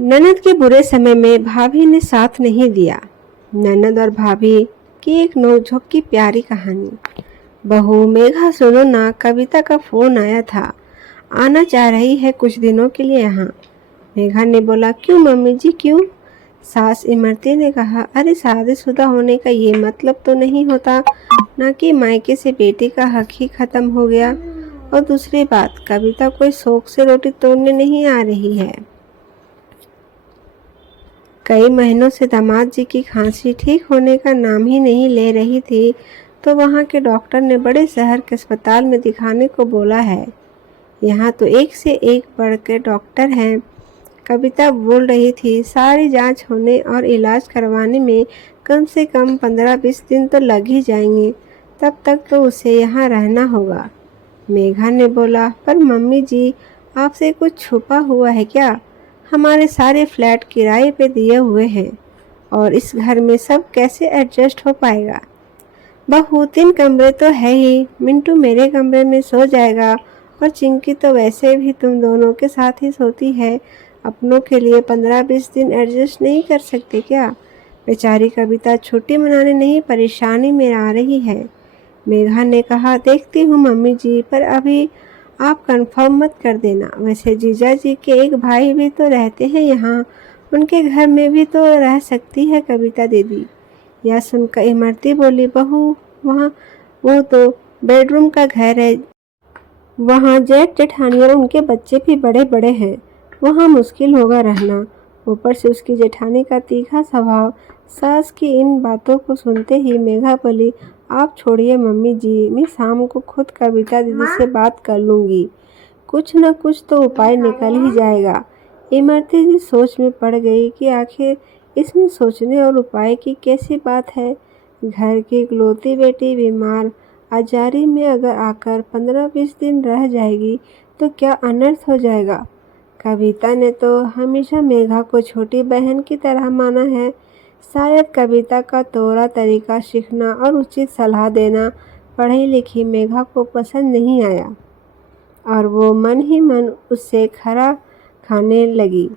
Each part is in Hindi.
ननद के बुरे समय में भाभी ने साथ नहीं दिया। ननद और भाभी की एक नोकझोंक की प्यारी कहानी। बहू मेघा सुनो ना, कविता का फोन आया था, आना चाह रही है कुछ दिनों के लिए यहाँ। मेघा ने बोला, क्यों मम्मी जी क्यों? सास इमरती ने कहा, अरे शादीशुदा होने का ये मतलब तो नहीं होता ना कि मायके से बेटी का हक ही खत्म हो गया। और दूसरी बात, कविता कोई शौक से रोटी तोड़ने नहीं आ रही है। कई महीनों से दामाद जी की खांसी ठीक होने का नाम ही नहीं ले रही थी, तो वहाँ के डॉक्टर ने बड़े शहर के अस्पताल में दिखाने को बोला है। यहाँ तो एक से एक बढ़ के डॉक्टर हैं। कविता बोल रही थी, सारी जांच होने और इलाज करवाने में कम से कम 15-20 दिन तो लग ही जाएंगे। तब तक तो उसे यहाँ रहना होगा। मेघा ने बोला, पर मम्मी जी, आपसे कुछ छुपा हुआ है क्या? हमारे सारे फ्लैट किराए पे दिए हुए हैं और इस घर में सब कैसे एडजस्ट हो पाएगा? बहू, 3 कमरे तो है ही। मिंटू मेरे कमरे में सो जाएगा और चिंकी तो वैसे भी तुम दोनों के साथ ही सोती है। अपनों के लिए 15-20 दिन एडजस्ट नहीं कर सकते क्या? बेचारी कविता छुट्टी मनाने नहीं, परेशानी में आ रही है। मेघा ने कहा, देखती हूँ मम्मी जी, पर अभी आप कंफर्म मत कर देना। वैसे जीजा जी के एक भाई भी तो रहते हैं यहाँ, उनके घर में भी तो रह सकती है कविता दीदी। यह सुनकर इमरती बोली, बहू, वहाँ वो तो बेडरूम का घर है, वहाँ जेठ जेठानी और उनके बच्चे भी बड़े बड़े हैं, वहाँ मुश्किल होगा रहना। ऊपर से उसकी जेठानी का तीखा स्वभाव। सास की इन बातों को सुनते ही मेघा बोली, आप छोड़िए मम्मी जी, मैं शाम को खुद कविता दीदी से बात कर लूँगी, कुछ न कुछ तो उपाय निकल ही जाएगा। इमरती जी सोच में पड़ गई कि आखिर इसमें सोचने और उपाय की कैसी बात है। घर की इकलौती बेटी बीमार आजारी में अगर आकर 15-20 दिन रह जाएगी तो क्या अनर्थ हो जाएगा। कविता ने तो हमेशा मेघा को छोटी बहन की तरह माना है। शायद कविता का तौर तरीका सीखना और उचित सलाह देना पढ़ी लिखी मेघा को पसंद नहीं आया और वो मन ही मन उससे खरा खाने लगी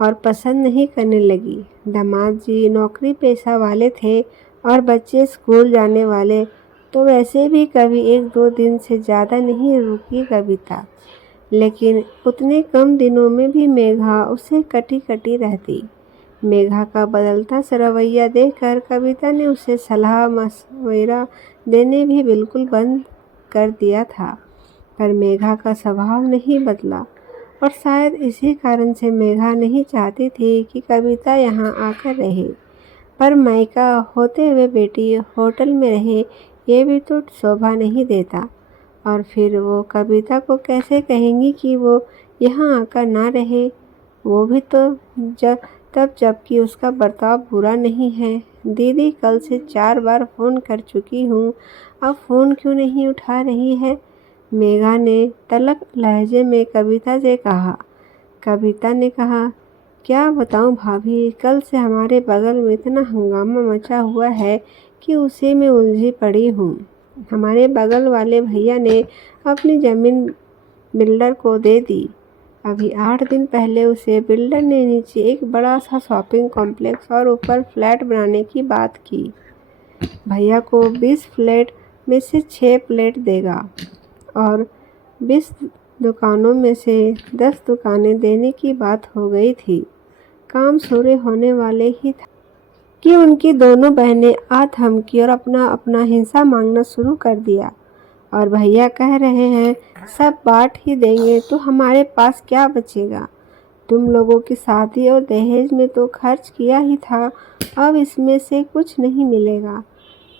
और पसंद नहीं करने लगी। दामाद जी नौकरी पेशा वाले थे और बच्चे स्कूल जाने वाले, तो वैसे भी कभी 1-2 दिन से ज़्यादा नहीं रुकी कविता। लेकिन उतने कम दिनों में भी मेघा उससे कटी कटी रहती। मेघा का बदलता सा रवैया देखकर कविता ने उसे सलाह मशवरा देने भी बिल्कुल बंद कर दिया था। पर मेघा का स्वभाव नहीं बदला और शायद इसी कारण से मेघा नहीं चाहती थी कि कविता यहाँ आकर रहे। पर मायका होते हुए बेटी होटल में रहे, ये भी तो शोभा नहीं देता। और फिर वो कविता को कैसे कहेंगी कि वो यहाँ आकर ना रहे, वो भी तो जबकि उसका बर्ताव बुरा नहीं है। दीदी, कल से 4 बार फ़ोन कर चुकी हूँ, अब फ़ोन क्यों नहीं उठा रही है? मेघा ने तल्ख लहजे में कविता से कहा। कविता ने कहा, क्या बताऊं भाभी, कल से हमारे बगल में इतना हंगामा मचा हुआ है कि उसी में उलझी पड़ी हूँ। हमारे बगल वाले भैया ने अपनी ज़मीन बिल्डर को दे दी। अभी 8 दिन पहले उसे बिल्डर ने नीचे एक बड़ा सा शॉपिंग कॉम्प्लेक्स और ऊपर फ्लैट बनाने की बात की। भैया को 20 फ्लैट में से 6 फ्लैट देगा और 20 दुकानों में से 10 दुकानें देने की बात हो गई थी। काम शुरू होने वाले ही था कि उनकी दोनों बहनें आ थमकी और अपना अपना हिस्सा मांगना शुरू कर दिया। और भैया कह रहे हैं, सब बांट ही देंगे तो हमारे पास क्या बचेगा? तुम लोगों की शादी और दहेज में तो खर्च किया ही था, अब इसमें से कुछ नहीं मिलेगा।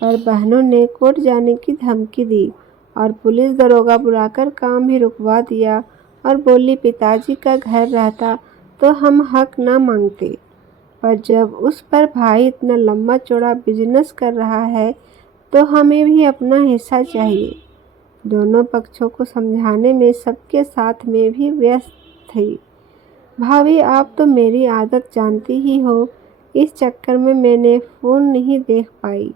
पर बहनों ने कोर्ट जाने की धमकी दी और पुलिस दरोगा बुलाकर काम भी रुकवा दिया और बोली, पिताजी का घर रहता तो हम हक ना मांगते, पर जब उस पर भाई इतना लंबा चौड़ा बिजनेस कर रहा है तो हमें भी अपना हिस्सा चाहिए। दोनों पक्षों को समझाने में सबके साथ में भी व्यस्त थी। भाभी, आप तो मेरी आदत जानती ही हो, इस चक्कर में मैंने फ़ोन नहीं देख पाई।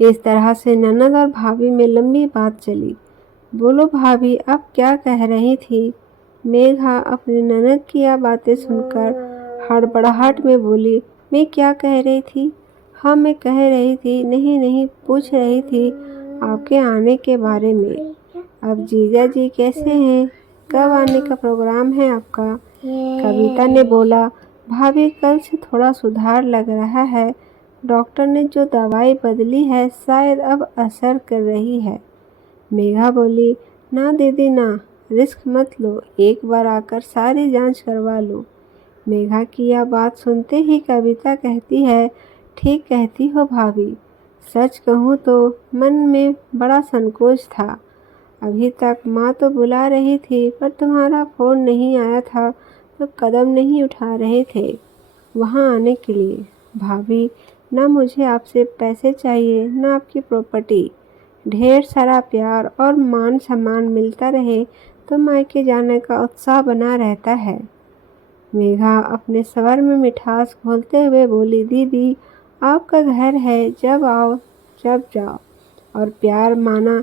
इस तरह से ननद और भाभी में लंबी बात चली। बोलो भाभी, अब क्या कह रही थी? मेघा अपनी ननद की यह बातें सुनकर हड़बड़ाहट में बोली, मैं क्या कह रही थी? हाँ, मैं कह रही थी, नहीं पूछ रही थी आपके आने के बारे में। अब जीजा जी कैसे हैं? कब आने का प्रोग्राम है आपका? कविता ने बोला, भाभी कल से थोड़ा सुधार लग रहा है। डॉक्टर ने जो दवाई बदली है शायद अब असर कर रही है। मेघा बोली, ना दीदी ना, रिस्क मत लो, एक बार आकर सारी जांच करवा लो। मेघा की यह बात सुनते ही कविता कहती है, ठीक कहती हो भाभी। सच कहूँ तो मन में बड़ा संकोच था। अभी तक माँ तो बुला रही थी पर तुम्हारा फ़ोन नहीं आया था तो कदम नहीं उठा रहे थे वहाँ आने के लिए। भाभी, ना मुझे आपसे पैसे चाहिए ना आपकी प्रॉपर्टी। ढेर सारा प्यार और मान सम्मान मिलता रहे तो मायके जाने का उत्साह बना रहता है। मेघा अपने स्वर में मिठास घोलते हुए बोली, दीदी आपका घर है, जब आओ जब जाओ। और प्यार माना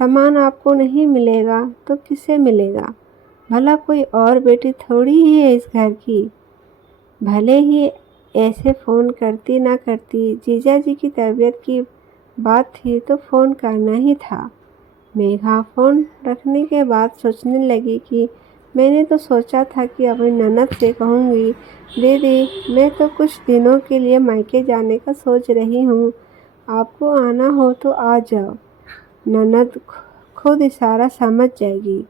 सम्मान आपको नहीं मिलेगा तो किसे मिलेगा? भला कोई और बेटी थोड़ी ही है इस घर की। भले ही ऐसे फ़ोन करती ना करती, जीजा जी की तबीयत की बात थी तो फ़ोन करना ही था। मेघा फ़ोन रखने के बाद सोचने लगी कि मैंने तो सोचा था कि अपनी ननद से कहूँगी, दीदी मैं तो कुछ दिनों के लिए मायके जाने का सोच रही हूँ, आपको आना हो तो आ जाओ। ननद खुद इशारा समझ जाएगी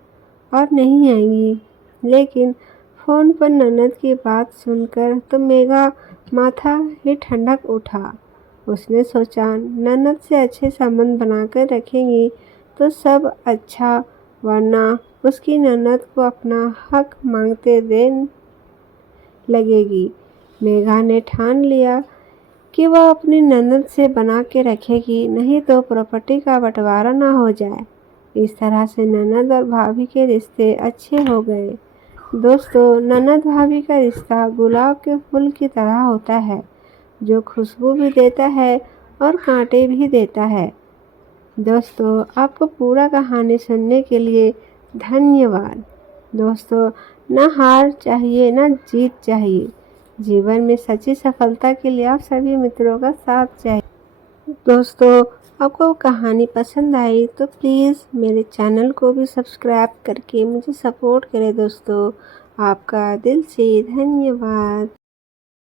और नहीं आएगी। लेकिन फ़ोन पर ननद की बात सुनकर तो मेघा माथा ही ठंडक उठा। उसने सोचा, ननद से अच्छे संबंध बनाकर रखेंगी तो सब अच्छा, वरना उसकी ननद को अपना हक मांगते देर लगेगी। मेघा ने ठान लिया कि वह अपनी ननद से बना के रखेगी, नहीं तो प्रॉपर्टी का बंटवारा ना हो जाए। इस तरह से ननद और भाभी के रिश्ते अच्छे हो गए। दोस्तों, ननद भाभी का रिश्ता गुलाब के फूल की तरह होता है, जो खुशबू भी देता है और कांटे भी देता है। दोस्तों, आपको पूरा कहानी सुनने के लिए धन्यवाद। दोस्तों, ना हार चाहिए ना जीत चाहिए, जीवन में सच्ची सफलता के लिए आप सभी मित्रों का साथ चाहिए। दोस्तों, आपको कहानी पसंद आई तो प्लीज़ मेरे चैनल को भी सब्सक्राइब करके मुझे सपोर्ट करें। दोस्तों, आपका दिल से धन्यवाद।